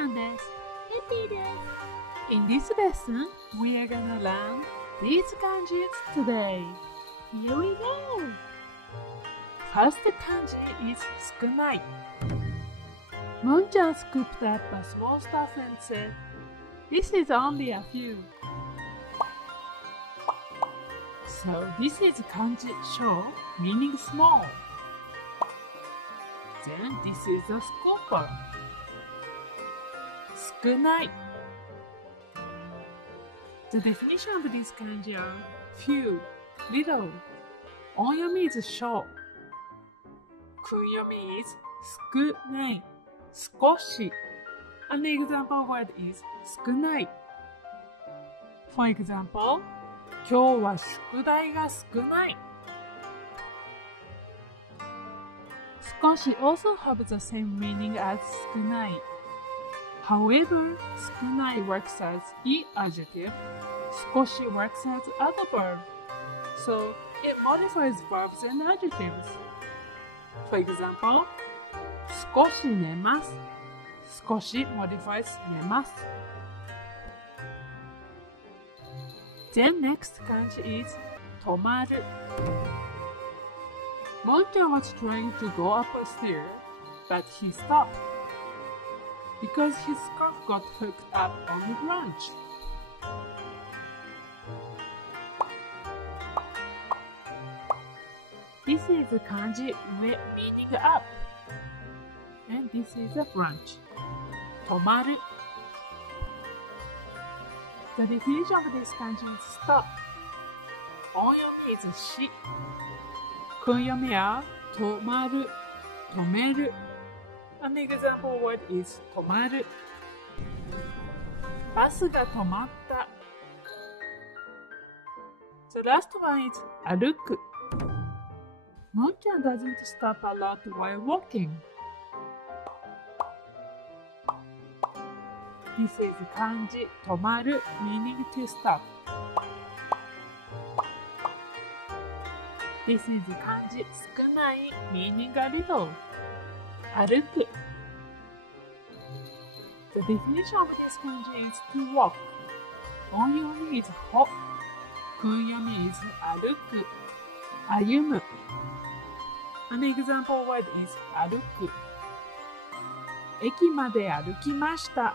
ゃんです。エピです。In this lesson, we are gonna learn these kanjis today. Here we go. First kanji is 少ない. Moon-chan scooped up a small stuff and said, "This is only a few." So this is kanji sho, meaning small. Then this is a scooper. 少ない. The definition of this kanji are few, little. Onyomi is short. Kunyomi is 少ない, 少し. An example word is 少ない. For example, 今日は宿題が少ない. 少し also have the same meaning as 少ない. However, 少ない works as e adjective, 少し works as adverb. So it modifies verbs and adjectives. For example, 少し寝ます. 少し modifies 寝ます. Then next kanji is 止まる. Moon-chan was trying to go up a stair, but he stopped because his scarf got hooked up on the branch. This is the kanji ue, meaning up, and this is a branch. 止まる. The definition of this kanji is stop. Onyomi is し. Kunyomi are 止まる, 止める. An example word is 止まる. バスが止まった. The last one is 歩く. Moon-chan doesn't stop a lot while walking. This is kanji 止まる meaning to stop. This is kanji 少ない meaning a little. 歩く. The definition of this kanji is to walk. Onyomi is ほ. Kunyomi is 歩く, 歩む. An example word is 歩く. 駅まで歩きました.